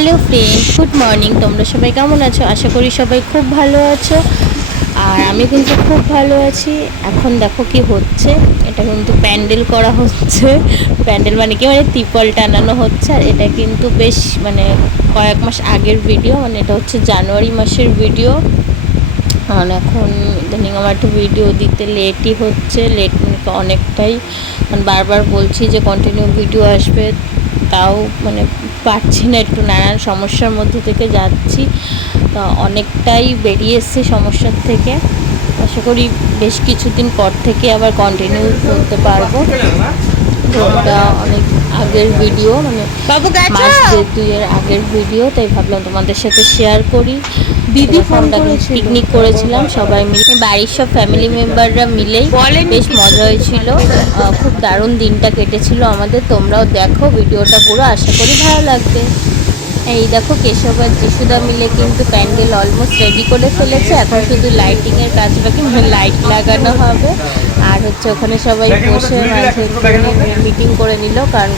Hello friend, good morning. তোমরা সবাই কেমন আছো? আশা করি সবাই খুব ভালো আছো। আর আমি কিন্তু খুব ভালো আছি। এখন দেখো কি হচ্ছে, এটা কিন্তু প্যান্ডেল করা হচ্ছে। প্যান্ডেল মানে কি, মানে ত্রিপল টানানো হচ্ছে। আর এটা কিন্তু বেশ মানে কয়েক মাস আগের ভিডিও, মানে এটা হচ্ছে জানুয়ারি মাসের ভিডিও। আর এখন ইদানিং আমার একটু ভিডিও দিতে লেটই হচ্ছে, লেট অনেকটাই। মানে বারবার বলছি যে কন্টিনিউ ভিডিও আসবে, তাও মানে পারছি না, একটু নানান সমস্যার মধ্যে থেকে যাচ্ছি। তো অনেকটাই বেরিয়ে এসছি সমস্যার থেকে। আশা করি বেশ কিছুদিন পর থেকে আবার কন্টিনিউ করতে পারবো। তো ওটা অনেক আগের ভিডিও, মানে মাস দুইয়ের আগের ভিডিও, তাই ভাবলাম তোমাদের সাথে শেয়ার করি। দিদি পিকনিক করেছিলাম সবাই মিলে, বাড়ির সব ফ্যামিলি মেম্বাররা মিলেই। বেশ মজা হয়েছিল, খুব দারুণ দিনটা কেটেছিল আমাদের। তোমরাও দেখো ভিডিওটা পুরো, আশা করি ভালো লাগবে। এই দেখো কেশব আর যিশুদা মিলে কিন্তু প্যান্ডেল অলমোস্ট রেডি করে ফেলেছে। এখন শুধু লাইটিংয়ের কাজ বাকি, মানে লাইট লাগানো হবে। আর হচ্ছে ওখানে সবাই বসে মিটিং করে নিল, কারণ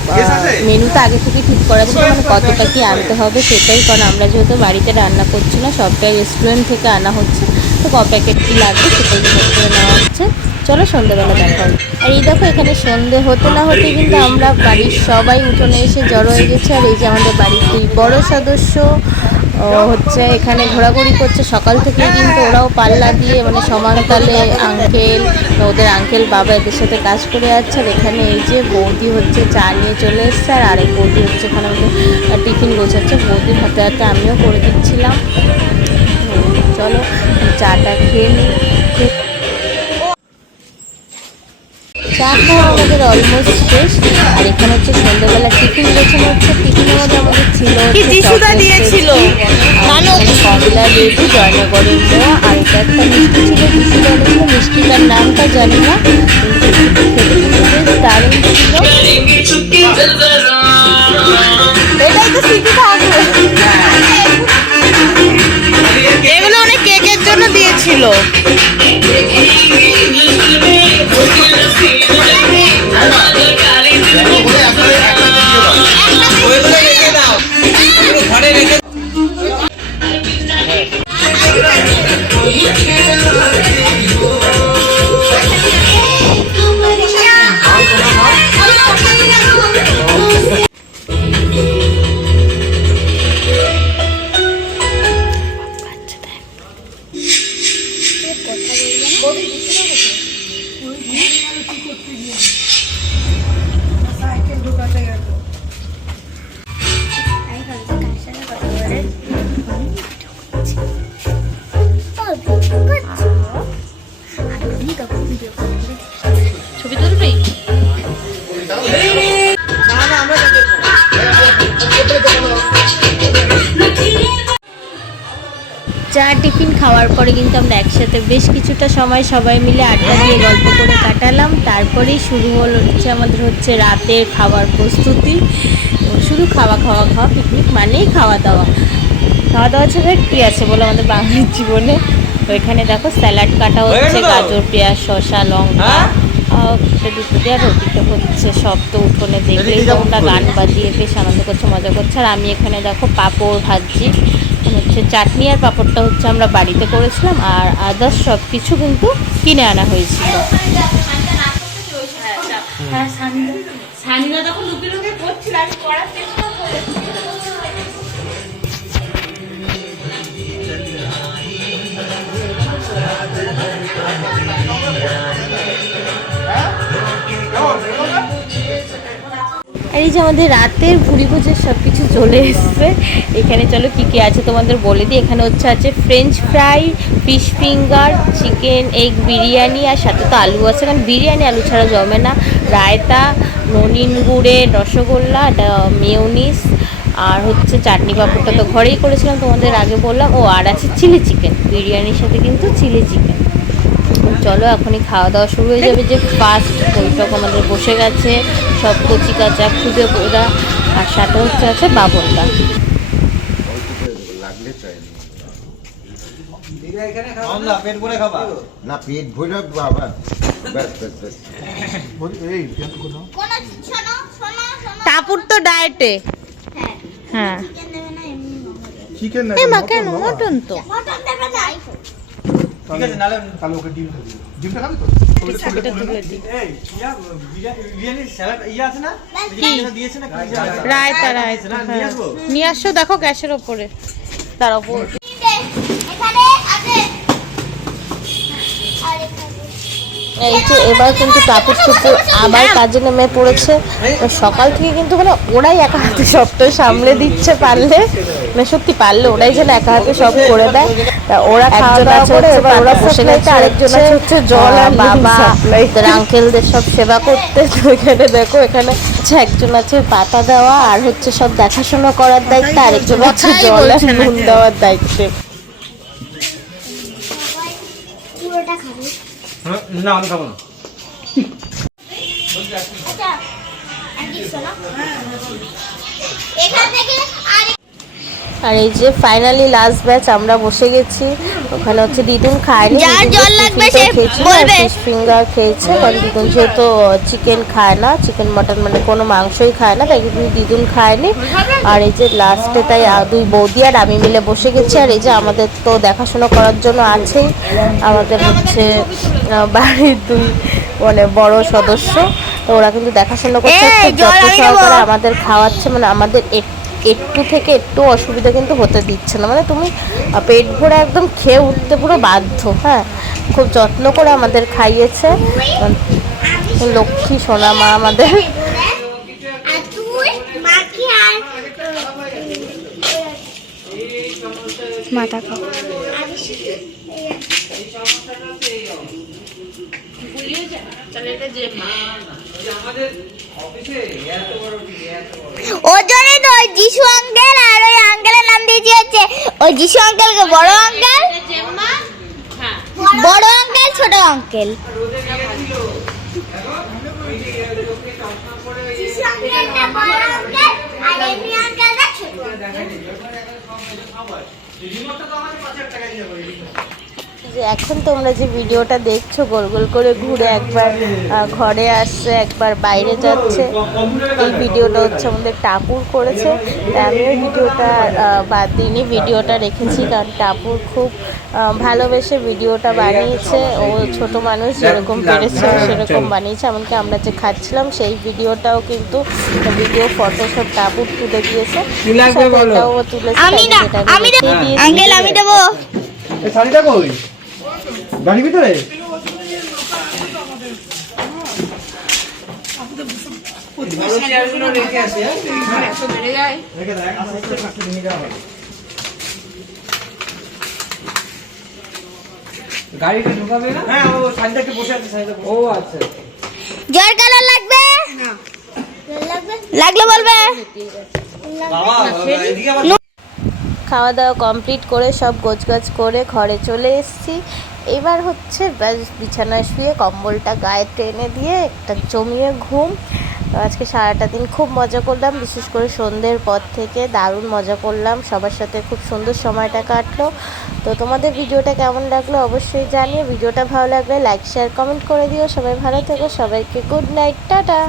মেনু তো আগে থেকে ঠিক করা ছিল, মানে কতটা কি আনতে হবে সেটাই। কারণ আমরা যেহেতু বাড়িতে রান্না করছি না, সবটাই রেস্টুরেন্ট থেকে আনা হচ্ছে, তো ক প্যাকেট কী লাগবে সেটাই হিসাব করে নেওয়া হচ্ছে। চলো সন্ধ্যেবেলা দেখা হবে। আর এই দেখো এখানে সন্ধে হতে না হতে কিন্তু আমরা বাড়ির সবাই উঠোনে এসে জড়ো হয়ে গেছে। আর এই যে আমাদের বাড়ির দুই বড় সদস্য হচ্ছে এখানে ঘোরাঘুরি করছে সকাল থেকে, কিন্তু ওরাও পাল্লা দিয়ে মানে সমান তালে আঙ্কেল, ওদের আঙ্কেল বাবা এদের সাথে কাজ করে যাচ্ছে। আর এখানে এই যে বৌদি হচ্ছে চা নিয়ে চলে এসছে, আর আরেক বৌদি হচ্ছে এখানে আমাদের টিফিন গোছাচ্ছে। বৌদির হাতে হাতে আমিও করে দিচ্ছিলাম। চলো চাটা খেয়ে নিই। চা খাওয়া আমাদের অলমোস্ট শেষ। আর এখানে হচ্ছে সন্ধ্যাবেলা টিফিন গোছানো হচ্ছে। টিফিনের মধ্যে আমাদের ছিল কমলা লেবু, জয়নগরের মোয়া, আর এটা একটা মিষ্টি ছিল, যিশুদা এনেছিল। মিষ্টিটার নামটা জানি না, কিন্তু খেতে কিন্তু বেশ দারুণ ছিল। এটাই তো সিটি থাকবে, এগুলো অনেক কেকের জন্য দিয়েছিল। ছবি তুলবি? চা টিফিন খাওয়ার পরে কিন্তু আমরা একসাথে বেশ কিছুটা সময় সবাই মিলে আড্ডা দিয়ে গল্প করে কাটালাম। তারপরেই শুরু হচ্ছে আমাদের হচ্ছে রাতের খাবার প্রস্তুতি। শুধু খাওয়া খাওয়া খাওয়া, পিকনিক মানেই খাওয়া দাওয়া। খাওয়া দাওয়া ছাড়া কী আছে বলো আমাদের বাঙালির জীবনে। তো এখানে দেখো স্যালাড কাটা হচ্ছে, গাজর, পেঁয়াজ, শসা, লঙ্কা, দুটো দিয়ে। আর ওদিকে হচ্ছে সব তো উঠোনে দেখলেই তোমরা, গান বাজিয়ে বেশ আনন্দ করছে, মজা করছে। আর আমি এখানে দেখো পাঁপড় ভাজছি, হচ্ছে চাটনি আর পাঁপড়টা হচ্ছে আমরা বাড়িতে করেছিলাম, আর আদার্স সব কিছু কিন্তু কিনে আনা হয়েছিল। এই যে আমাদের রাতের ভুড়ি ভোজের সব কিছু চলে এসছে। এখানে চলো কী কী আছে তোমাদের বলে দিই। এখানে হচ্ছে আছে French fry, fish finger, chicken egg biryani, আর সাথে তো আলু আছে, কারণ বিরিয়ানি আলু ছাড়া জমে না। রায়তা, ননিন গুড়ের রসগোল্লা, মেয়োনিজ, আর হচ্ছে চাটনি পাঁপড়টা তো ঘরেই করেছিলাম তোমাদের আগে বললাম। ও আর আছে চিলি চিকেন, বিরিয়ানির সাথে কিন্তু চিলি চিকেন। চলো এখনই খাওয়া দাওয়া শুরু হয়ে যাবে। যে ফার্স্ট বৈঠক আমাদের বসে গেছে, সব কচি কাঁচা খুদে পোড়া, আর সাথে হচ্ছে আছে বাবরটা। টাপুর তো ডায়েটে। হ্যাঁ চিকেন না কেন মটন তো ঠিক আছে নালে তাহলে ওকে ডিমটা দিও ডিমটা খাবি তো এটা তুলে দিই এই ইয়া বিরিয়ানি স্যালাড ইয়া আছে না যেটা দিয়েছে না কি রায়তা নিয়ে আসো দেখো গ্যাসের ওপরে তার ওপর এখানে আছে এই যে এবার কিন্তু টাপুর টুপুর আবার কাজে নেমে পড়েছে সকাল থেকে কিন্তু মানে ওরাই একা হাতে সবটাই সামলে দিচ্ছে পারলে মানে সত্যি পারলে ওরাই যেন একা হাতে সব করে দেয় ওরা খাওয়া দাওয়া করে এবার ওরা বসে গেছে আরেকজন হচ্ছে জল আর বাবা আঙ্কেলদের সব সেবা করতে তো এখানে দেখো এখানে একজন আছে পাতা দেওয়া আর হচ্ছে সব দেখাশোনা করার দায়িত্ব আরেকজন হচ্ছে জল আর নুন দেওয়ার দায়িত্বে পুরোটা খাবি না আমি খাবো না আচ্ছা আন্টি শোনো এখান থেকে আর এই যে ফাইনালি লাস্ট ব্যাচ আমরা বসে গেছি ওখানে হচ্ছে দিদুন খায়নি যার জল লাগবে সে বলবে ফিশ ফিঙ্গার খেয়েছে কারণ দিদুন যেহেতু চিকেন খায় না চিকেন মটন মানে কোনো মাংসই খায় না তাই কিন্তু দিদুন খায়নি আর এই যে লাস্টে তাই দুই বৌদি আর আমি মিলে বসে গেছি আর এই যে আমাদের তো দেখাশোনা করার জন্য আছেই আমাদের হচ্ছে বাড়ির দুই মানে বড় সদস্য তো ওরা কিন্তু দেখাশোনা করছে খুব যত্ন সহকারে আমাদের খাওয়াচ্ছে মানে আমাদের একটু থেকে একটু অসুবিধা কিন্তু হতে দিচ্ছে না মানে তুমি পেট ভরে একদম খেয়ে উঠতে পুরো বাধ্য হ্যাঁ খুব যত্ন করে আমাদের খাইয়েছে লক্ষ্মী সোনা মা আমাদের আর তুই মাখি আর মাথা খাও ওজনে তো ওই যিশু আঙ্কেল আর ওই আঙ্কেলের নাম দিয়েছি হচ্ছে ওই যিশু আঙ্কেলকে বড় আঙ্কেল বড় আঙ্কেল ছোট আঙ্কেল যিশু আঙ্কেলটা বড় আঙ্কেল আর এমনি আঙ্কেলটা ছোট যে এখন তোমরা যে ভিডিওটা দেখছো গোল গোল করে ঘুরে একবার ঘরে আসছে একবার বাইরে যাচ্ছে এই ভিডিওটা হচ্ছে আমাদের টাপুর করেছে তাই আমিও ভিডিওটা বাদ দিইনি ভিডিওটা রেখেছি কারণ টাপুর খুব ভালোবেসে ভিডিওটা বানিয়েছে ও ছোট মানুষ যেরকম পেরেছে সেরকম বানিয়েছে এমনকি আমরা যে খাচ্ছিলাম সেই ভিডিওটাও কিন্তু ভিডিও ফটো সব টাপুর তুলে দিয়েছে সেটাও তুলেছে আমি দেবো আঙ্কেল আমি দেবো এই শাড়িটা কই গাড়ির ভিতরে গাড়িটা ঢোকাবে না হ্যাঁ ও শাড়িটা একটু বসে আছে শাড়িটা ও আচ্ছা জল কালার লাগবে লাগলে বলবে বাবা এদিকে আবার খাওয়া দাওয়া কমপ্লিট করে সব গোছগাছ করে ঘরে চলে এসেছি এবার হচ্ছে বিছানায় শুয়ে কম্বলটা গায়ে টেনে দিয়ে একটা জমিয়ে ঘুম আজকে সারাটা দিন খুব মজা করলাম বিশেষ করে সন্ধ্যের পর থেকে দারুণ মজা করলাম সবার সাথে খুব সুন্দর সময়টা কাটলো তো তোমাদের ভিডিওটা কেমন লাগলো অবশ্যই জানিয়ে ভিডিওটা ভালো লাগলে লাইক শেয়ার কমেন্ট করে দিও সবাই ভালো থেকো সবাইকে গুড নাইট টাটা।